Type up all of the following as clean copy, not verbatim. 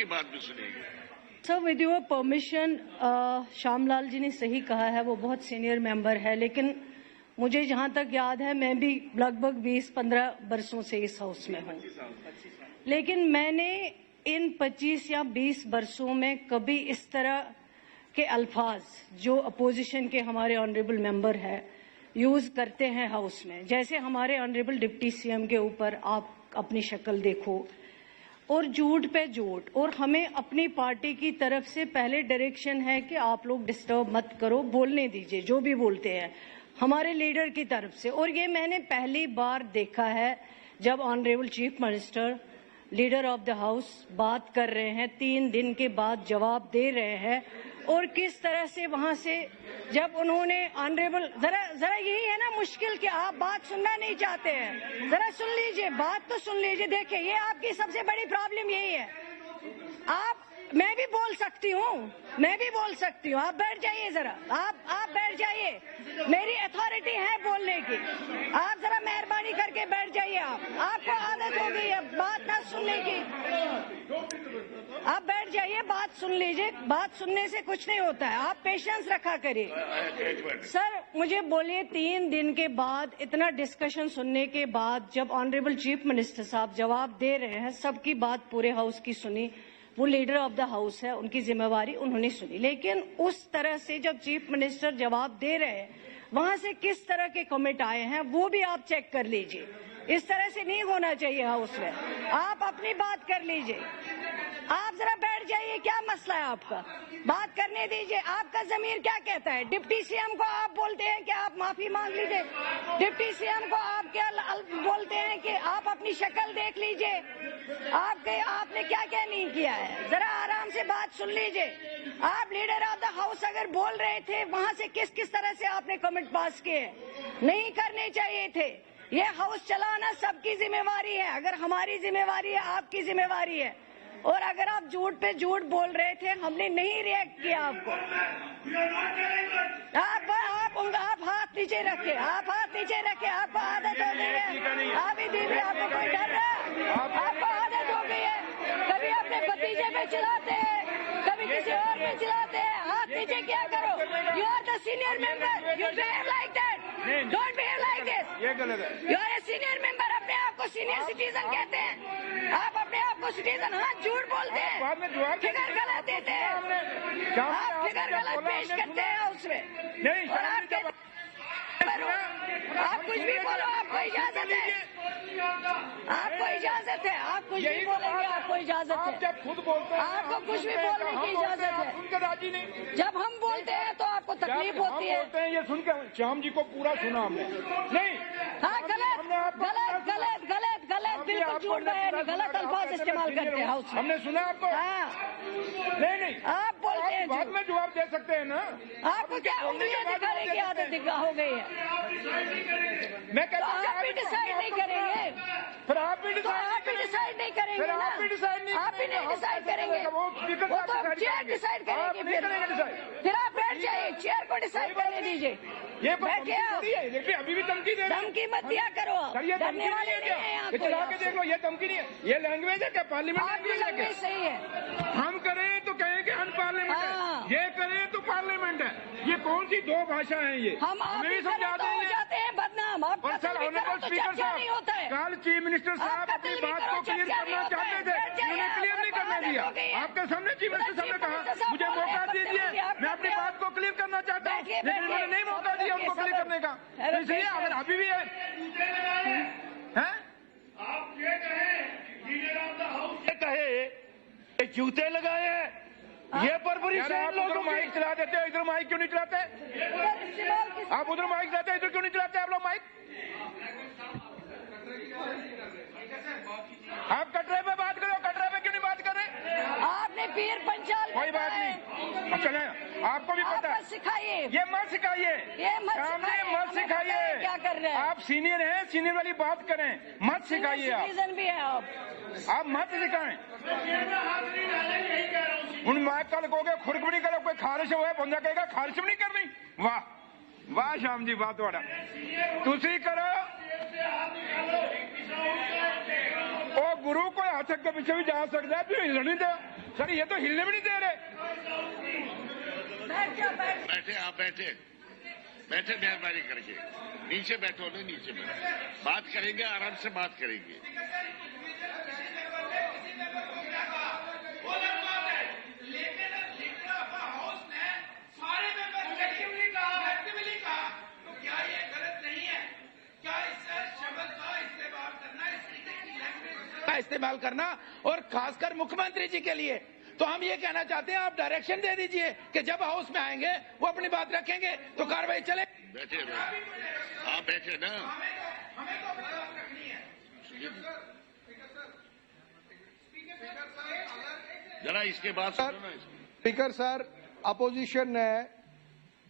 की बात भी सुनिएगा। Sir, with your permission, Shyamlal ji ने सही कहा है, वो बहुत सीनियर मेंबर है, लेकिन मुझे जहां तक याद है मैं भी लगभग 20-15 वर्षों से इस हाउस में हूं, लेकिन मैंने इन 25 या 20 वर्षों में कभी इस तरह के अल्फाज जो अपोजिशन के हमारे ऑनरेबल मेंबर है यूज करते हैं हाउस में, जैसे हमारे ऑनरेबल डिप्टी सीएम के ऊपर आप अपनी शक्ल देखो और झूठ पे झूठ, और हमें अपनी पार्टी की तरफ से पहले डायरेक्शन है कि आप लोग डिस्टर्ब मत करो, बोलने दीजिए जो भी बोलते हैं हमारे लीडर की तरफ से। और ये मैंने पहली बार देखा है जब honourable chief minister leader of the house बात कर रहे हैं, 3 दिन के बाद जवाब दे रहे हैं, और किस तरह से वहां से जब उन्होंने ऑनरेबल जरा यही है ना मुश्किल कि आप बात सुनना नहीं चाहते हैं। जरा सुन लीजिए, बात तो सुन लीजिए। देखिए, ये आपकी सबसे बड़ी प्रॉब्लम यही है। मैं भी बोल सकती हूँ, आप बैठ जाइए जरा, आप बैठ जाइए, मेरी अथॉरिटी है बोलने की। आप जरा मेहरबानी करके बैठ जाइए। आपको आदत हो गई है बात ना सुनने की। आप बैठ जाइए, बात सुन लीजिए, बात सुनने से कुछ नहीं होता है, आप पेशेंस रखा करिए। सर मुझे बोलिए, 3 दिन के बाद इतना डिस्कशन सुनने के बाद जब ऑनरेबल चीफ मिनिस्टर साहब जवाब दे रहे हैं, सबकी बात पूरे हाउस की सुनी, वो लीडर ऑफ द हाउस है, उनकी जिम्मेवारी उन्होंने सुनी, लेकिन उस तरह से जब चीफ मिनिस्टर जवाब दे रहे हैं वहां से किस तरह के कमेंट आए हैं वो भी आप चेक कर लीजिए। इस तरह से नहीं होना चाहिए हाउस में। आप अपनी बात कर लीजिए, आप जरा बैठ जाइए। क्या मसला है आपका? बात करने दीजिए। आपका जमीर क्या कहता है? डिप्टी सीएम को आप बोलते हैं कि आप माफी मांग लीजिए, डिप्टी सीएम को आप क्या बोलते हैं कि आप अपनी शक्ल देख लीजिए। आपने क्या क्या नहीं किया है, जरा आराम से बात सुन लीजिए। आप लीडर ऑफ द हाउस अगर बोल रहे थे वहां से किस किस तरह से आपने कमेंट पास किए, नहीं करने चाहिए थे। ये हाउस चलाना सबकी जिम्मेवारी है, अगर हमारी जिम्मेवारी है, आपकी जिम्मेवारी है। और अगर आप झूठ पे झूठ बोल रहे थे, हमने नहीं रिएक्ट किया आपको। आप हाथ नीचे रखे, आपको आदत हो गई है। अभी दीदी आपको कोई डर है? आपको आदत हो गई है, कभी अपने भतीजे पे चिल्लाते हैं, कभी किसी और पे चिल्लाते हैं। हाथ नीचे क्या करो। You are the senior member, you behave like that, don't behave like this. ये गलत है। You are a senior member, अपने आप को सीनियर सिटीजन कहते हैं, आप अपने आप को सिटीजन। हाँ, झूठ बोलते हैं, फिगर गलत देते हैं, आप फिगर गलत पेश करते हैं उसमें। नहीं, और आप कुछ भी बोलो, आपको इजाजत है, आपको इजाजत है, आप कुछ भी बोलेंगे, आपको इजाजत है। आप जब खुद बोलते हैं आपको कुछ भी बोलने की इजाजत है। सुनकर राजी नहीं, जब हम बोलते हैं तो आपको तकलीफ होती है। बोलते हैं ये सुनकर श्याम जी को पूरा सुना हमने। नहीं, हाँ, गलत बिल्कुल झूठ बयानी, गलत अल्फाज इस्तेमाल करते हैं हाउस में। हमने सुना आपको। हाँ, नहीं, आप बोलते हैं बाद में जवाब दे सकते हैं ना। आपको क्या उंगलियां दिखाने की आदत हो गई है? मैं कहता हूं आप भी डिसाइड नहीं करेंगे, फिर आप भी डिसाइड नहीं करेंगे ना, आप भी डिसाइड नहीं करेंगे, वो तो चेयर डिसाइड करेंगी। फिर आप बैठ जाइए, चेयर को डिसाइड करने दीजिए। ये बैठिए आप। देखिए अभी भी धमकी दे रहे हैं। धमकी मत दिया करो, डरने वाले नहीं है यहाँ। चला के देख लो, ये धमकी नहीं है, ये लैंग्वेज है क्या? पार्लियामेंट लैंग्वेज सही है। हम करें तो कहें कि अनपार्लियामेंट है, ये करें तो पार्लियामेंट है। ये कौन सी 2 भाषा है ये? हमें भी समझा देंगे, जाते हैं बदनाम। आप और सर ऑनरेबल स्पीकर साहब, कल चीफ मिनिस्टर साहब अपनी बात को क्लियर करना चाहते थे, उन्होंने क्लियर नहीं करने दिया। आपके सामने चीफ मिनिस्टर साहब ने कहा मुझे मौका दीजिए, मैं अपनी बात को क्लियर करना चाहता हूँ, लेकिन उन्होंने नहीं मौका दिया उनको क्लियर करने का। इसलिए अगर अभी भी है आप ये कहें लीडर ऑफ द हाउस कहे जूते लगाए हैं, ये परवरिश है लोगों। माइक चला देते हो, इधर माइक क्यों नहीं चलाते? आप उधर माइक चलाते, इधर क्यों नहीं चलाते आप लोग माइक? आप कटरे पे बात करो, कटरे पे क्यों नहीं बात कर रहे? आपने पीर पंचाल कोई बात नहीं, चले, आपको भी पता है। सिखाइए, ये मत सिखाइए, मत सिखाइए। क्या कर रहे हैं आप? सीनियर हैं, सीनियर वाली बात करें, मत सिखाइए। सिटीजन भी है आप मत सिखाएं। उन माइक कल कहोगे खुरक भी नहीं करो, कोई खारिश हो बंदा कहेगा खारिश भी नहीं करनी। वाह वाह श्याम जी, बात वाड़ा तुसी करो। ओ गुरु कोई हथ अगे पिछे भी जा सकता है, तू हिलनी दे। सर ये तो हिलने भी नहीं दे रहे। बैठे आप बैठे मेहरबानी करके नीचे बैठो ना, नीचे बैठो, बात करेंगे, आराम से बात करेंगे। इस्तेमाल करना, और खासकर मुख्यमंत्री जी के लिए तो हम ये कहना चाहते हैं, आप डायरेक्शन दे दीजिए कि जब हाउस में आएंगे वो अपनी बात रखेंगे तो कार्रवाई चले। बैठे आप बैठे ना, जरा इसके बाद स्पीकर सर, अपोजिशन ने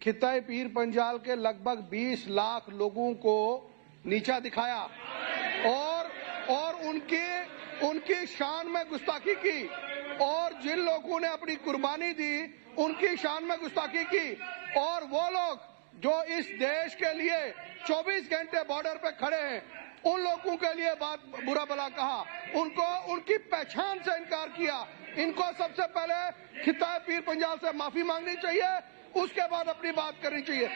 खिताए पीर पंजाल के लगभग 20 लाख लोगों को नीचा दिखाया और उनकी शान में गुस्ताखी की, और जिन लोगों ने अपनी कुर्बानी दी उनकी शान में गुस्ताखी की, और वो लोग जो इस देश के लिए 24 घंटे बॉर्डर पे खड़े हैं उन लोगों के लिए बात बुरा भला कहा, उनको उनकी पहचान से इनकार किया। इनको सबसे पहले खिताए पीर पंजाल से माफी मांगनी चाहिए, उसके बाद अपनी बात करनी चाहिए।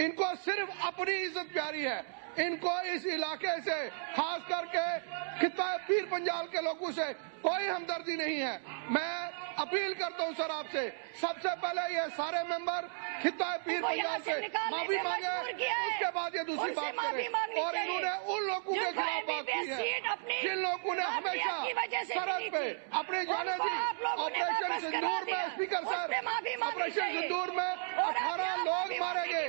इनको सिर्फ अपनी इज्जत प्यारी है, इनको इस इलाके से खास करके खिताए पीर पंजाल के लोगों से कोई हमदर्दी नहीं है। मैं अपील करता हूं सर आपसे, सबसे पहले ये सारे मेंबर खिताए पीर पंजाल से माफी मांगे, उसके बाद ये दूसरी बात करें। और इन्होंने उन लोगों के खिलाफ बात की है जिन लोगों ने हमेशा सरहद पे अपनी जाने दी। ऑपरेशन सिंदूर में स्पीकर सर, ऑपरेशन सिंदूर में 18 लोग मारे गए,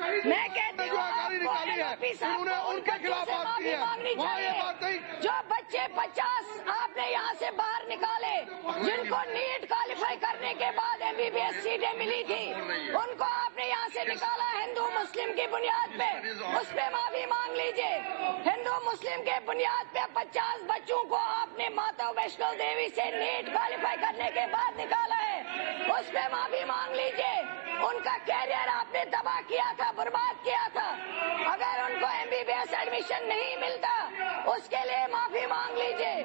मैं कहती हूँ गाड़ी निकाली है, उन्होंने उनके खिलाफ बात की है, वहाँ ये बात नहीं। जो बच्चे 50 आपने यहाँ से बाहर निकाले, जिनको नीट क्वालिफाई करने के बाद MBBS सीटें मिली थी, उनको आपने यहाँ से निकाला हिंदू मुस्लिम की बुनियाद पे, उस पे माफी मांग लीजिए। हिंदू मुस्लिम के बुनियाद पे 50 बच्चों को आपने माता वैष्णो देवी से नीट क्वालिफाई करने के बाद निकाला है, उस पे माफी मांग लीजिए। उनका कैरियर आपने तबाह किया था, बर्बाद किया था। अगर उनको MBBS एडमिशन नहीं मिलता उसके लिए माफी मांग लीजिए,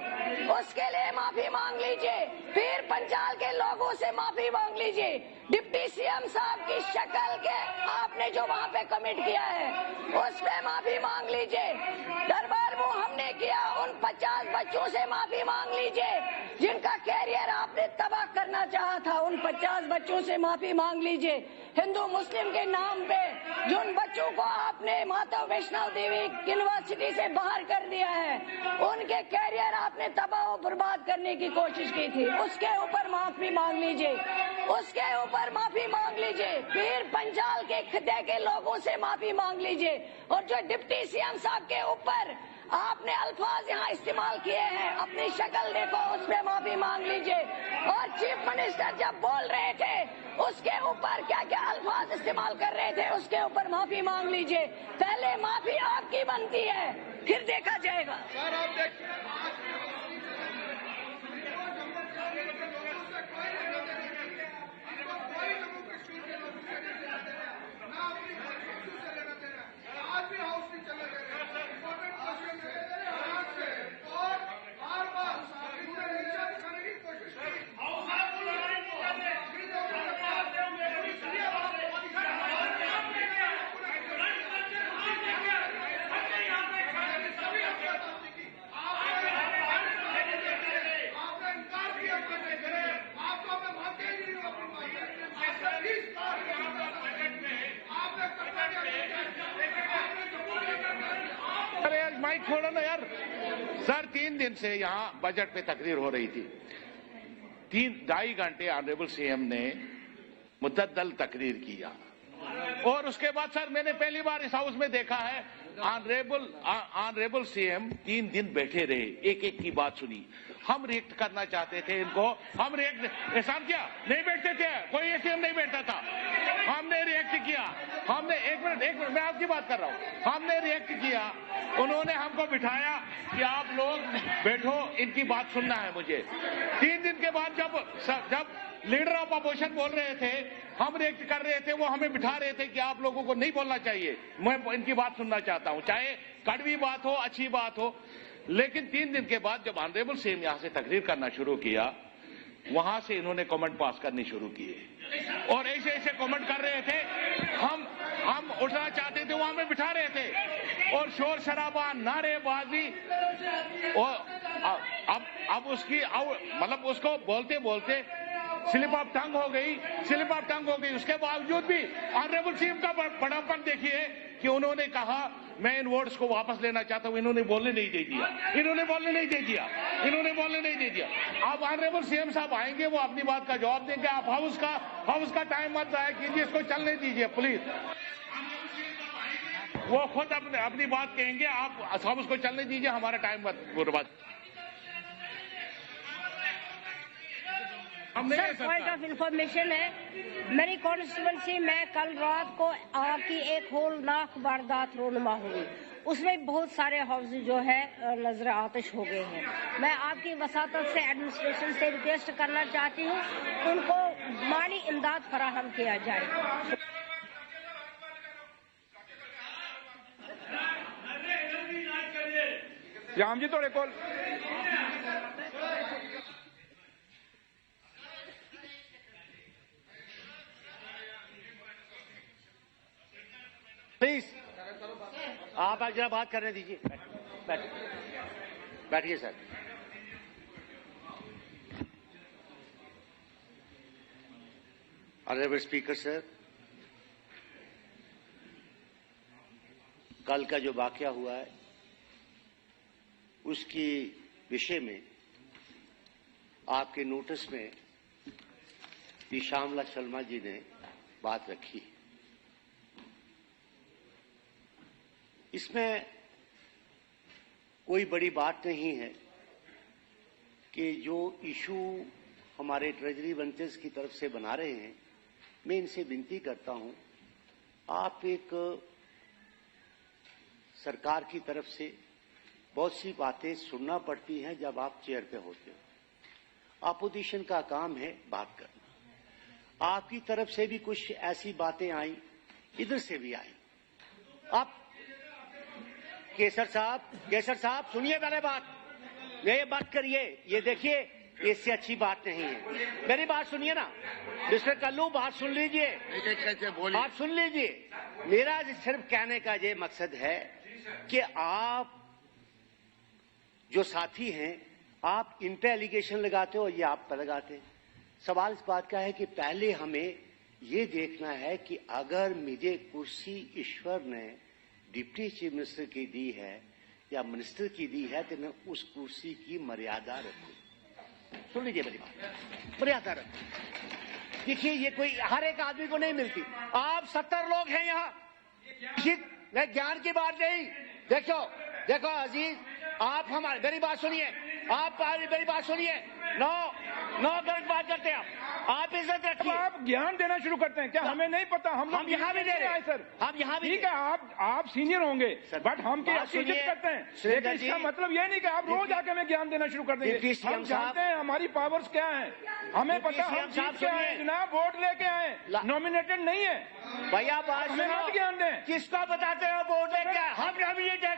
उसके लिए माफी मांग लीजिए। पीर पंजाल के लोगों से माफी मांग लीजिए। डिप्टी CM साहब की शक्ल के आपने जो वहाँ पे कमिट किया है उस पे माफी मांग लीजिए। दरबार मुंह हमने किया, उन 50 बच्चों से माफी मांग लीजिए जिनका कैरियर आपने तबाह करना चाहा था, उन 50 बच्चों से माफी मांग लीजिए। हिंदू मुस्लिम के नाम पे जिन बच्चों को आपने माता वैष्णो देवी यूनिवर्सिटी से बाहर कर दिया है, उनके कैरियर आपने तबाह और बर्बाद करने की कोशिश की थी, उसके ऊपर माफी मांग लीजिए, उसके ऊपर माफी मांग लीजिए। पीर पंजाल के खिते के लोगों से माफी मांग लीजिए। और जो डिप्टी CM साहब के ऊपर आपने अल्फाज यहाँ इस्तेमाल किए हैं, अपनी शक्ल देखो, उस पर माफी मांग लीजिए। और चीफ मिनिस्टर जब बोल रहे थे उसके ऊपर क्या क्या अल्फाज इस्तेमाल कर रहे थे, उसके ऊपर माफी मांग लीजिए। पहले माफी आपकी बनती है, फिर देखा जाएगा। माइक खोलो ना यार। सर 3 दिन से यहाँ बजट पे तकरीर हो रही थी, 2.5 घंटे ऑनरेबल CM ने मुतद्दल तकरीर किया, और उसके बाद सर मैंने पहली बार इस हाउस में देखा है ऑनरेबल CM 3 दिन बैठे रहे, एक एक की बात सुनी। हम रिएक्ट करना चाहते थे इनको, हम रिएक्ट एहसान किया, नहीं बैठते थे, कोई CM नहीं बैठता था, हमने रिएक्ट किया, हमने एक मिनट मैं आपकी बात कर रहा हूँ, हमने रिएक्ट किया, उन्होंने हमको बिठाया कि आप लोग बैठो, इनकी बात सुनना है मुझे। 3 दिन के बाद जब लीडर ऑफ अपोजिशन बोल रहे थे, हम रिएक्ट कर रहे थे, वो हमें बिठा रहे थे कि आप लोगों को नहीं बोलना चाहिए, मैं इनकी बात सुनना चाहता हूं, चाहे कड़वी बात हो अच्छी बात हो। लेकिन 3 दिन के बाद जब ऑनरेबल सीएम यहां से तकरीर करना शुरू किया, वहां से इन्होंने कमेंट पास करनी शुरू किए और ऐसे ऐसे कमेंट कर रहे थे। हम उठना चाहते थे, वहां में बिठा रहे थे और शोर शराबा, नारेबाजी। और अब उसकी मतलब उसको बोलते बोलते स्लिप ऑफ टंग हो गई। उसके बावजूद भी ऑनरेबल सीएम का बड़ापन देखिए कि उन्होंने कहा मैं इन वर्ड्स को वापस लेना चाहता हूं। इन्होंने बोलने नहीं दे दिया। अब ऑनरेबल सीएम साहब आएंगे, वो अपनी बात का जवाब देंगे। आप हाउस का टाइम मत जाया कीजिए, इसको चलने दीजिए प्लीज। वो खुद अपनी बात कहेंगे, आप हाउस को चलने दीजिए, हमारा टाइम मत बर्बाद। सर, पॉइंट ऑफ इंफॉर्मेशन है, मेरी कॉन्स्टिट्यूंसी में कल रात को आग की एक होलनाक वारदात रोनुमा हुई। उसमें बहुत सारे हाउस जो है नजर आतिश हो गए हैं। मैं आपकी वसातत से एडमिनिस्ट्रेशन से रिक्वेस्ट करना चाहती हूँ, उनको माली इमदाद फराहम किया जाए। राम जी थोड़े कोल प्लीज आप जरा बात करने दीजिए। बैठिए सर। ऑनरेबल स्पीकर सर, कल का जो वाकया हुआ है उसकी विषय में आपके नोटिस में श्यामला शर्मा जी ने बात रखी। इसमें कोई बड़ी बात नहीं है कि जो इशू हमारे ट्रेजरी बेंचेस की तरफ से बना रहे हैं, मैं इनसे विनती करता हूं, आप एक सरकार की तरफ से बहुत सी बातें सुनना पड़ती हैं जब आप चेयर पे होते हो। अपोजिशन का काम है बात करना। आपकी तरफ से भी कुछ ऐसी बातें आई, इधर से भी आई। आप केसर साहब सुनिए मेरे बात, ये बात करिए, ये देखिए इससे अच्छी बात नहीं है। मेरी बात सुनिए ना मिस्टर कल्लू, बात सुन लीजिए, बात सुन लीजिए। मेरा सिर्फ कहने का ये मकसद है कि आप जो साथी हैं, आप इन पे एलिगेशन लगाते हो, ये आप पर लगाते हैं। सवाल इस बात का है कि पहले हमें ये देखना है कि अगर मुझे कुर्सी ईश्वर ने डिप्टी चीफ मिनिस्टर की दी है या मिनिस्टर की दी है, तो मैं उस कुर्सी की मर्यादा रखूं। सुन लीजिए मेरी बात, मर्यादा रखूं। देखिए ये कोई हर एक आदमी को नहीं मिलती। आप 70 लोग हैं यहाँ, मैं ज्ञान की बात नहीं। देखो अजीज, आप हमारे मेरी बात सुनिए, आप मेरी बात सुनिए। नो गलत बात करते हैं आप इज्जत रखिए। आप ज्ञान देना शुरू करते हैं क्या? हमें नहीं पता, हम यहाँ भी दे रहे हैं सर। हम यहाँ भी ठीक है, आप सीनियर होंगे, बट हम आपकी इज्जत करते हैं, लेकिन इसका मतलब ये नहीं कि आप रोज आके हमें ज्ञान देना शुरू कर देंगे। हम जानते हैं हमारी पावर्स क्या है, हमें पता हम जीत के आए जनाब, वोट लेके आए, नॉमिनेटेड नहीं है भैया। बात हमें मत ज्ञान दें। किसको बताते हो वोट लेके आए? हम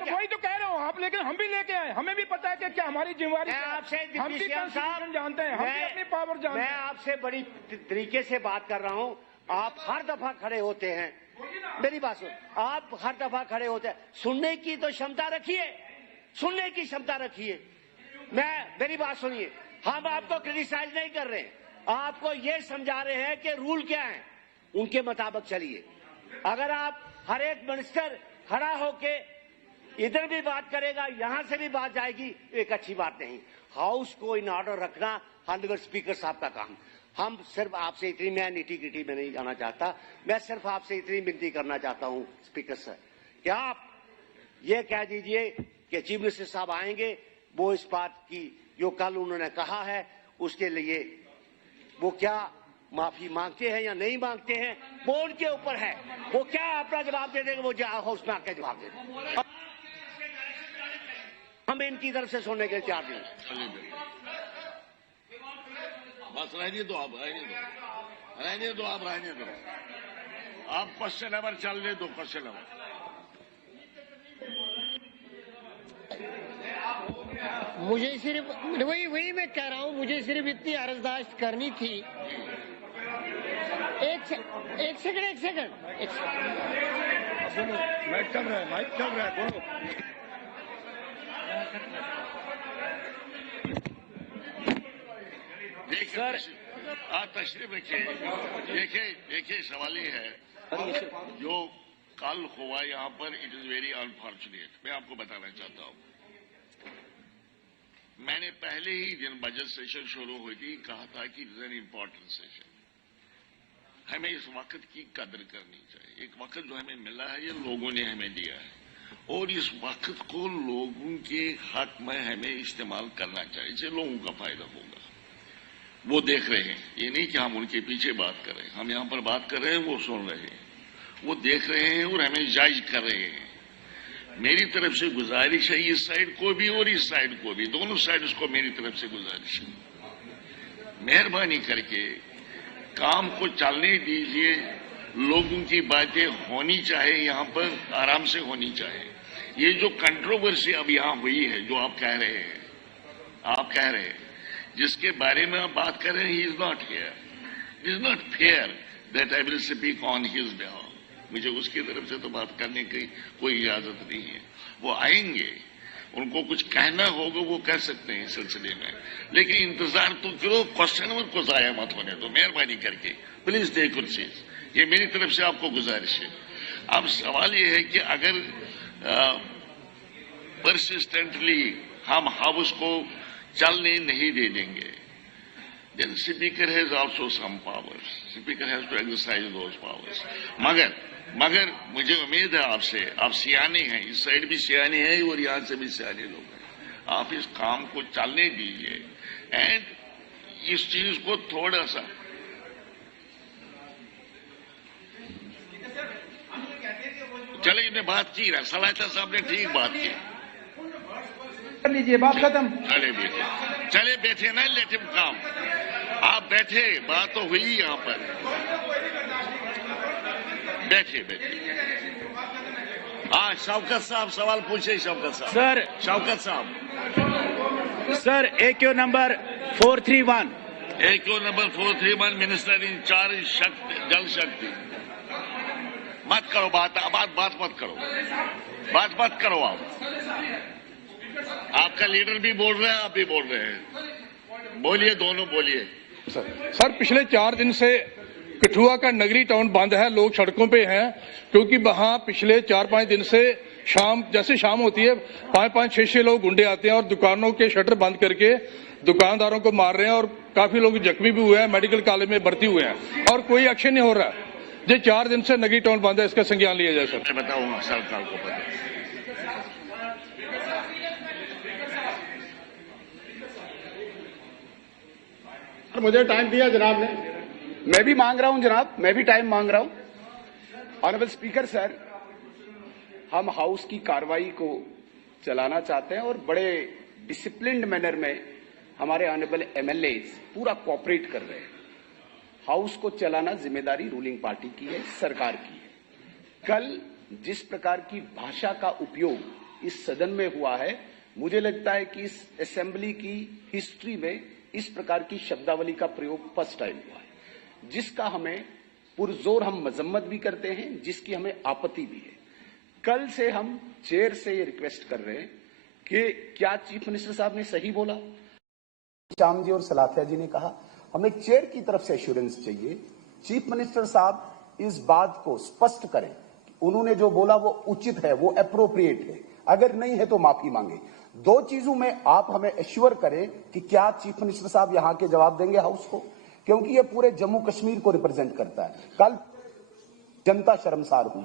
वही तो कह रहा हूँ आप, लेकिन हम भी लेके आए, हमें भी पता है कि क्या हमारी जिम्मेवारी। आपसे हम भी कॉन्स्टिट्यूशन जानते हैं, हम भी अपनी पावर जानते हैं। मैं आपसे बड़ी तरीके से बात कर रहा हूं। आप हर दफा खड़े होते हैं, मेरी बात सुन, आप हर दफा खड़े होते हैं। सुनने की तो क्षमता रखिए, सुनने की क्षमता रखिए। मेरी बात सुनिए, हम आपको क्रिटिसाइज नहीं कर रहे, आपको ये समझा रहे हैं कि रूल क्या है, उनके मुताबिक चलिए। अगर आप हर एक मिनिस्टर खड़ा होके इधर भी बात करेगा, यहां से भी बात जाएगी, एक अच्छी बात नहीं। हाउस को इन ऑर्डर रखना ऑनरेबल स्पीकर साहब का काम। हम सिर्फ आपसे इतनी, मैं नीटी गिटी में नहीं जाना चाहता, मैं सिर्फ आपसे इतनी विनती करना चाहता हूं स्पीकर सर, क्या आप ये कह दीजिए कि चीफ मिनिस्टर साहब आएंगे, वो इस बात की जो कल उन्होंने कहा है उसके लिए वो क्या माफी मांगते हैं या नहीं मांगते हैं, वो उनके ऊपर है। वो क्या अपना जवाब दे देंगे, वो हाउस में आके जवाब दे देंगे। हम इनकी तरफ से सुनने के तैयार नहीं। बस रहने दो, आप रहने दो। आप क्वेश्चन नंबर चलने दो, क्वेश्चन नंबर। मुझे सिर्फ वही मैं कह रहा हूँ, मुझे सिर्फ इतनी अर्जदाश्त करनी थी। एक सेकंड। माइक चल रहा है बोलो। सर आप तशरीफ रखिए। देखिए सवाल ये है जो कल हुआ यहाँ पर, इट इज वेरी अनफॉर्चुनेट। मैं आपको बताना चाहता हूँ, मैंने पहले ही दिन बजट सेशन शुरू हुई थी कहा था कि it is an important session, हमें इस वक्त की कदर करनी चाहिए। एक वक्त जो हमें मिला है ये लोगों ने हमें दिया है, और इस वक्त को लोगों के हक में हमें इस्तेमाल करना चाहिए, इससे लोगों का फायदा होगा। वो देख रहे हैं, ये नहीं कि हम उनके पीछे बात कर रहे हैं, हम यहाँ पर बात कर रहे हैं, वो सुन रहे हैं, वो देख रहे हैं और हमें जज कर रहे हैं। मेरी तरफ से गुजारिश है इस साइड को भी और इस साइड को भी, दोनों साइड्स को मेरी तरफ से गुजारिश है, मेहरबानी करके काम को चलने दीजिए। लोगों की बातें होनी चाहिए, यहाँ पर आराम से होनी चाहिए। ये जो कंट्रोवर्सी अब यहाँ हुई है, जो आप कह रहे हैं, जिसके बारे में आप बात कर रहे हैं, he is not here, it is not fair that I will speak on his behalf. मुझे उसकी तरफ से तो बात करने की कोई इजाजत नहीं है। वो आएंगे, उनको कुछ कहना होगा, वो कह सकते हैं इस सिलसिले में, लेकिन इंतजार तो करो, क्वेश्चन को जाया मत होने दो, मेहरबानी करके प्लीज टेक कुर्सीज। ये मेरी तरफ से आपको गुजारिश है। अब सवाल ये है कि अगर परसिस्टेंटली हम हाउस को चलने नहीं दे देंगे, then speaker has also some powers. Speaker has to exercise those powers. मगर मुझे उम्मीद है आपसे, आप सियाने हैं, इस साइड भी सियाने हैं और यहां से भी सियाने लोग हैं, आप इस काम को चलने दीजिए एंड इस चीज को थोड़ा सा चले। इन्हें बात की, सलाहता साहब ने ठीक बात की, कर लीजिए, बात खत्म। चले बैठे ना, लेट हिम काम। आप बैठे, बात तो हुई यहाँ पर, बैठिए। हाँ, शौकत साहब सवाल पूछे। शौकत साहब sir AQ number 431। AQ number 431, minister in charge जल शक्ति। मत करो बात मत करो आप। आपका लीडर भी बोल रहा है, आप भी बोल रहे हैं, बोलिए, दोनों बोलिए। सर पिछले 4 दिन से कठुआ का नगरी टाउन बंद है, लोग सड़कों पे हैं, क्योंकि वहां पिछले 4-5 दिन से जैसे शाम होती है 5-5, 6-6 लोग गुंडे आते हैं और दुकानों के शटर बंद करके दुकानदारों को मार रहे हैं, और काफी लोग जख्मी भी हुए हैं, मेडिकल कॉलेज में भर्ती हुए हैं, और कोई एक्शन नहीं हो रहा है। ये 4 दिन से नगरी टाउन बंद है, इसका संज्ञान लिया जाए सर। मैं बताऊंगा, सरकार को पता। मुझे टाइम दिया जनाब ने, मैं भी मांग रहा हूं जनाब, मैं भी टाइम मांग रहा हूं। ऑनरेबल स्पीकर सर, हम हाउस की कार्रवाई को चलाना चाहते हैं और बड़े डिसिप्लिन्ड मैनर में हमारे ऑनरेबल MLAs पूरा कोऑपरेट कर रहे हैं। हाउस को चलाना जिम्मेदारी रूलिंग पार्टी की है, सरकार की है। कल जिस प्रकार की भाषा का उपयोग इस सदन में हुआ है, मुझे लगता है कि इस असेंबली की हिस्ट्री में इस प्रकार की शब्दावली का प्रयोग फर्स्ट टाइम हुआ है, जिसका हमें पुरजोर हम मजम्मत भी करते हैं, जिसकी हमें आपत्ति भी है। कल से हम चेयर से ये रिक्वेस्ट कर रहे हैं कि क्या चीफ मिनिस्टर साहब ने सही बोला? श्याम जी और सलाथिया जी ने कहा, हमें चेयर की तरफ से एश्योरेंस चाहिए। चीफ मिनिस्टर साहब इस बात को स्पष्ट करें, उन्होंने जो बोला वो उचित है, वो एप्रोप्रिएट है, अगर नहीं है तो माफी मांगे। 2 चीजों में आप हमें एश्योर करें कि क्या चीफ मिनिस्टर साहब यहां के जवाब देंगे हाउस को, क्योंकि ये पूरे जम्मू कश्मीर को रिप्रेजेंट करता है। कल जनता शर्मसार हुई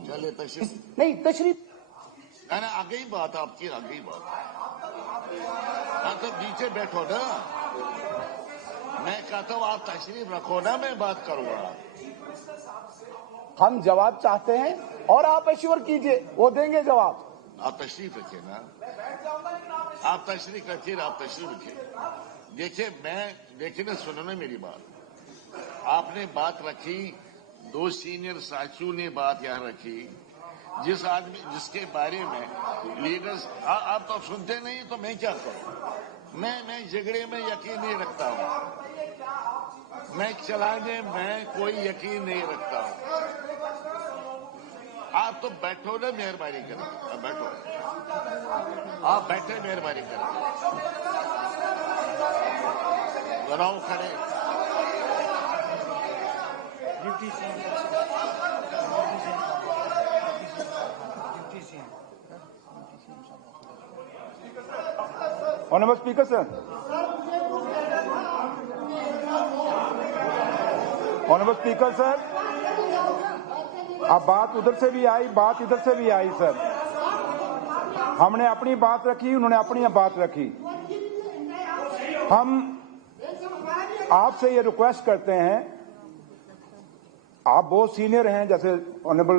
नहीं, तशरीफ आ गई बात आपकी, आ गई बात। हाँ तो नीचे बैठो ना, मैं कहता हूँ आप तशरीफ रखो ना, मैं बात करूंगा। हम जवाब चाहते हैं और आप एश्योर कीजिए, वो देंगे जवाब। आप तशरीफ रखिए ना, आप तशरीफ रखिए। देखिए ना, सुनो ना मेरी बात। आपने बात रखी, 2 सीनियर साथियों ने बात यहाँ रखी, जिस आदमी जिसके बारे में लीडर्स आप तो सुनते नहीं, तो मैं क्या करूं? मैं झगड़े में यकीन नहीं रखता हूं। मैं चलाने में कोई यकीन नहीं रखता हूं। आप तो बैठो ना, मेहरबानी करें, बैठो, आप बैठे, मेहरबानी करें, बनाओ खड़े। Honourable speaker sir, honourable speaker sir, अब बात उधर से भी आई, बात इधर से भी आई सर। हमने अपनी बात रखी, उन्होंने अपनी बात रखी। हम आपसे ये रिक्वेस्ट करते हैं, आप बहुत सीनियर हैं, जैसे ऑनरेबल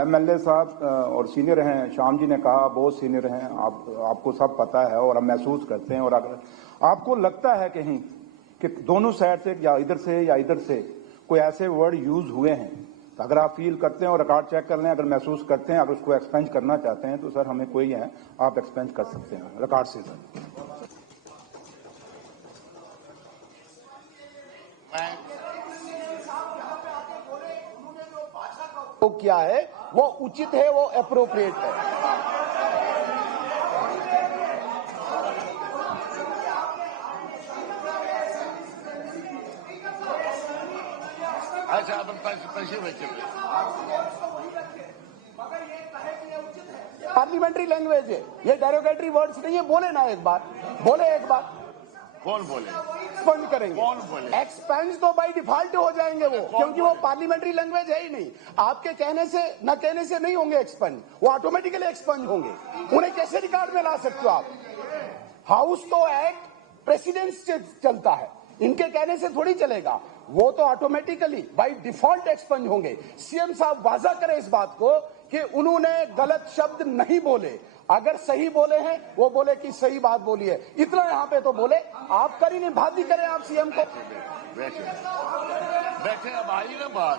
एमएलए साहब और सीनियर हैं, श्याम जी ने कहा बहुत सीनियर हैं, आपको सब पता है और हम महसूस करते हैं। और अगर आपको लगता है कहीं कि दोनों साइड से या इधर से कोई ऐसे वर्ड यूज हुए हैं, तो अगर आप फील करते हैं और रिकॉर्ड चेक कर लें, अगर महसूस करते हैं, अगर उसको एक्सपेंज करना चाहते हैं तो सर हमें कोई है, आप एक्सपेंज कर सकते हैं रिकॉर्ड से सर। तो क्या है वो उचित है, वो एप्रोप्रिएट है। अच्छा, अब पार्लियामेंट्री लैंग्वेज है, ये डेरोगेटरी वर्ड्स नहीं है। बोले ना एक बार, बोले एक बार। कौन बोले? एक्सपेंड करेंगे। कौन बोले? एक्सपेंड तो बाय डिफॉल्ट हो जाएंगे वो, क्योंकि वो पार्लियामेंट्री लैंग्वेज है ही नहीं। आपके कहने से न कहने से नहीं होंगे एक्सपेंड, वो ऑटोमेटिकली एक्सपेंड होंगे। उन्हें कैसे रिकॉर्ड में ला सकते हो आप? हाउस तो एक्ट प्रेसिडेंट से चलता है, इनके कहने से थोड़ी चलेगा। वो तो ऑटोमेटिकली बाय डिफॉल्ट एक्सपेंड होंगे। सीएम साहब वाजा करें इस बात को कि उन्होंने गलत शब्द नहीं बोले। अगर सही बोले हैं, वो बोले कि सही बात बोली है, इतना यहाँ पे तो बोले। आप करी नहीं, बात भी करें आप सीएम को। बैठे, अब आई ना बात।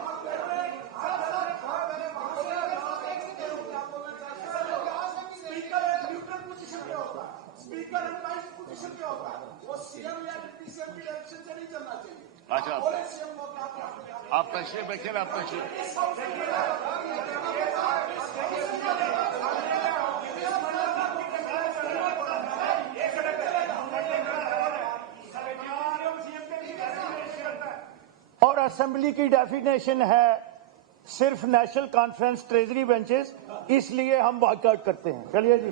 अच्छा, आप तशरीफ रखिए, आप तशरीफ। और असेंबली की डेफिनेशन है सिर्फ नेशनल कॉन्फ्रेंस ट्रेजरी बेंचेस, इसलिए हम बॉयकॉट करते हैं। चलिए जी।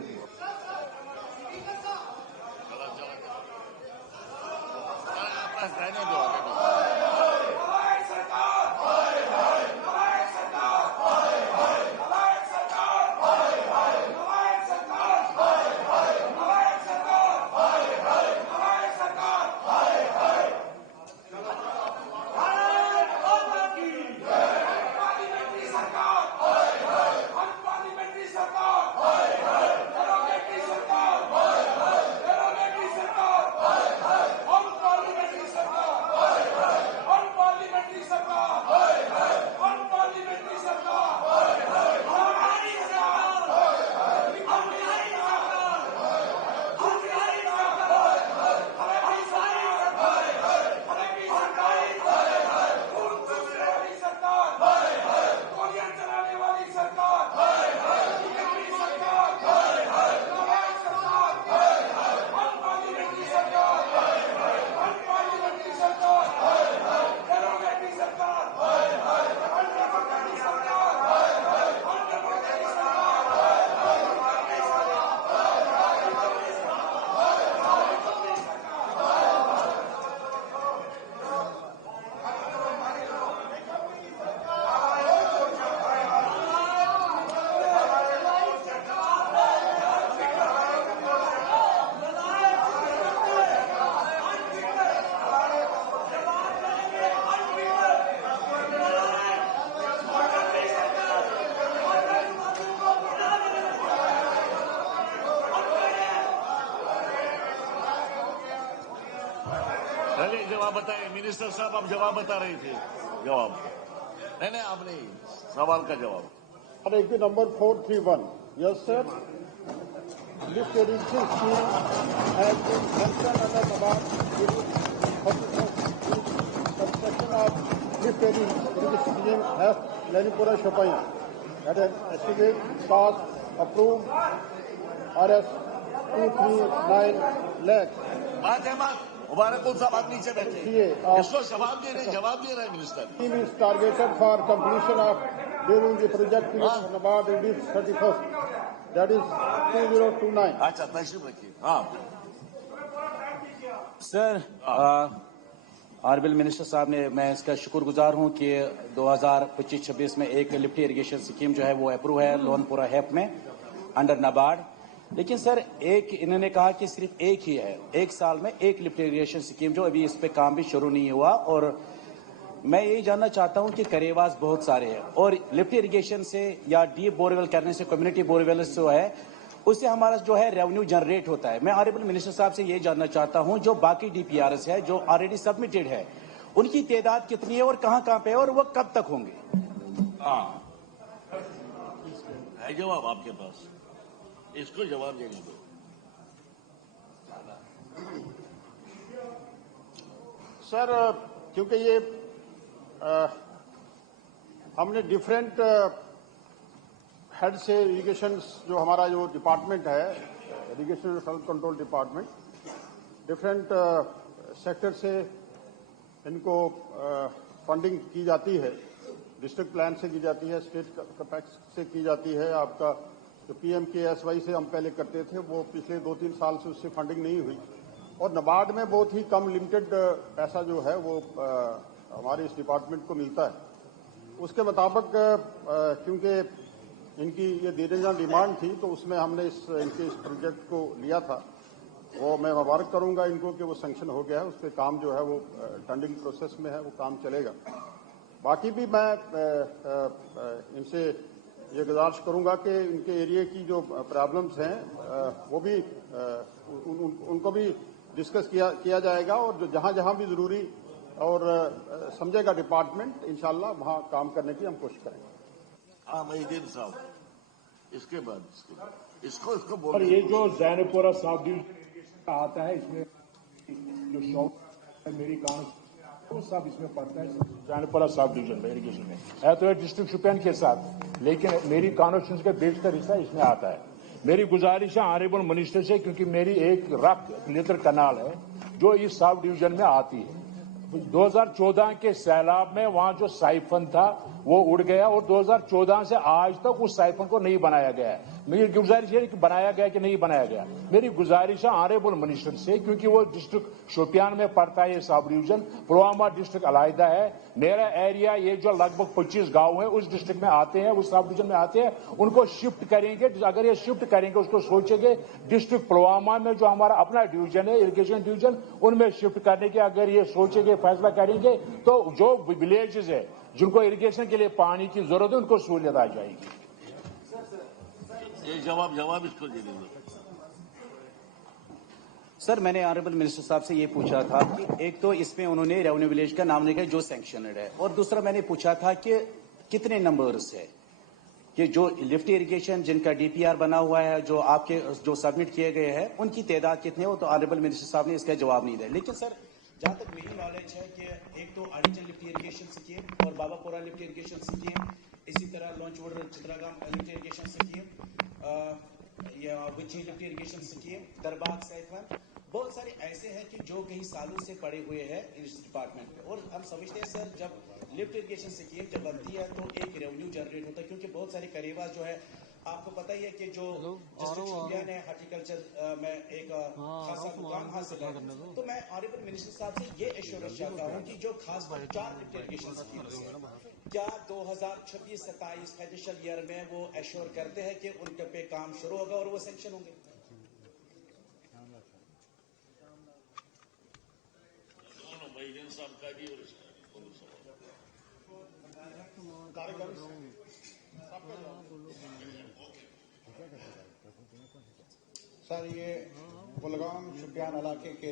जवाब बताए मिनिस्टर साहब, आप जवाब बता रहे थे। जवाब नहीं, आप नहीं, सवाल का जवाब। Number 431। Yes sir. lift irrigation scheme has been sanctioned under Nabad construction of lift irrigation scheme has Lanipura Shopaya at an estimated cost approved Rs 239 lakh. बात है बात मुबारक साहब आप नीचे बैठे इसको जवाब दे रहे हैं minister. Scheme is targeted for completion of during the project period of Nabad Indeed 31st. That is 2029. अच्छा तशरीफ रखिए. हाँ सर ऑनरेबल मिनिस्टर साहब ने मैं इसका शुक्रगुजार हूं कि 2025-26 में एक लिफ्ट इरिगेशन स्कीम जो है वो अप्रूव है लोनपुरा हैप में अंडर नाबार्ड. लेकिन सर एक इन्होंने कहा कि सिर्फ एक ही है, एक साल में एक लिफ्ट इरिगेशन स्कीम जो अभी इस पे काम भी शुरू नहीं हुआ. और मैं यही जानना चाहता हूं कि करेवास बहुत सारे हैं और लिफ्ट इरिगेशन से या डीप बोरवेल करने से कम्युनिटी बोरवेल जो है उससे हमारा जो है रेवेन्यू जनरेट होता है. मैं ऑनरेबल मिनिस्टर साहब से ये जानना चाहता हूं जो बाकी डीपीआरएस है जो ऑलरेडी सबमिटेड है उनकी तादाद कितनी है और कहां पे है और वो कब तक होंगे? हाँ है जवाब आपके पास, इसको जवाब देने दो. सर क्योंकि ये हमने डिफरेंट हेड से इरिगेशन जो हमारा जो डिपार्टमेंट है irrigation flood control department different sector से इनको फंडिंग की जाती है. डिस्ट्रिक्ट प्लान से की जाती है, स्टेट कैपेक्स से की जाती है. आपका जो PMKSY से हम पहले करते थे वो पिछले 2-3 साल से उससे फंडिंग नहीं हुई और नाबार्ड में बहुत ही कम लिमिटेड पैसा जो है वो हमारे इस डिपार्टमेंट को मिलता है. उसके मुताबिक क्योंकि इनकी ये दीर्घकालीन डिमांड थी तो उसमें हमने इनके इस प्रोजेक्ट को लिया था. वो मैं मुबारक करूंगा इनको कि वो सैंक्शन हो गया है, उस पर काम जो है वो टेंडरिंग प्रोसेस में है, वो काम चलेगा. बाकी भी मैं इनसे ये गुजारिश करूंगा कि इनके एरिया की जो प्रॉब्लम्स हैं वो भी उनको भी डिस्कस किया जाएगा और जो जहां भी जरूरी और समझेगा डिपार्टमेंट इंशाल्लाह वहां काम करने की हम कोशिश करेंगे. हाँ महीदीन साहब इसके बाद इसको और बोलिए. ये जो जैनपुरा साउथ डिवीजन का आता है इसमें जो शॉप मेरी कान वो सब इसमें पड़ता है. जैनपुरा साउथ डिवीजन में इरिगेशन में है तो डिस्ट्रिक्ट शोपियान के साथ, लेकिन मेरी कॉन्स्टिट्यूंसी का बेशतर हिस्सा इसमें आता है. मेरी गुजारिश है ऑनरेबल मिनिस्टर से क्योंकि मेरी एक रफ लेतर कनाल है जो इस साउथ डिवीजन में आती है. 2014 के सैलाब में वहां जो साइफन था वो उड़ गया और 2014 से आज तक उस साइफन को नहीं बनाया गया है. मेरी गुजारिश है कि बनाया गया कि नहीं बनाया गया. मेरी गुजारिश है ऑनरेबल मिनिस्टर से क्योंकि वो डिस्ट्रिक्ट शोपियान में पड़ता है ये सब डिवीजन, पुलवामा डिस्ट्रिक्ट अलहदा है. मेरा एरिया ये जो लगभग 25 गांव है उस डिस्ट्रिक्ट में आते हैं, उस सब डिवीजन में आते हैं. उनको शिफ्ट करेंगे, अगर ये शिफ्ट करेंगे उसको सोचेंगे डिस्ट्रिक्ट पुलवामा में जो हमारा अपना डिवीजन है इरिगेशन डिवीजन उनमें शिफ्ट करने के अगर ये सोचेंगे फैसला करेंगे तो जो विलेजेस है जिनको इरिगेशन के लिए पानी की जरूरत है उनको सहूलियत आ जाएगी. ये जवाब इसको दे दो. सर मैंने ऑनरेबल मिनिस्टर साहब से ये पूछा था कि एक तो इसमें उन्होंने रेवेन्यू विलेज का नाम लिखा है जो सैंक्शनड है और दूसरा मैंने पूछा था कि कितने नंबर्स है कि जो लिफ्ट इरिगेशन जिनका डीपीआर बना हुआ है जो आपके जो सबमिट किए गए हैं उनकी तादाद कितनी है वो तो ऑनरेबल मिनिस्टर साहब ने इसका जवाब नहीं दिया. लेकिन सर जहां तक मेरी नॉलेज है कि एक तो अरिचल लिफ्ट इरिगेशन स्कीम और बाबापुरा लिफ्ट इरिगेशन स्कीम, इसी तरह लॉन्चवुड चित्रागाम लिफ्ट इरिगेशन स्कीम, या विची लिफ्ट इरिगेशन स्कीम, दरबाग साइफन, बहुत सारे ऐसे हैं कि जो कई सालों से पड़े हुए हैं इस डिपार्टमेंट में. और हम समझते हैं सर जब लिफ्ट इरिगेशन स्कीम जब बनती है तो एक रेवेन्यू जनरेट होता है क्योंकि बहुत सारे करेवास जो है आपको पता ही है कि जो डिस्ट्रिक्ट शोपियान है हॉर्टिकल्चर में एक खासा मुकाम हासिल है. तो मैं ऑनरेबल मिनिस्टर साहब से ये एश्योरेंस चाहता हूँ कि जो खास 4 लिफ्ट इरिगेशन स्कीम्स है क्या 2026-27 फाइनेंशियल ईयर में वो एश्योर करते हैं कि उनके पे काम शुरू होगा और वो सैंक्शन होंगे. सर ये कुलगाम शोपियान इलाके के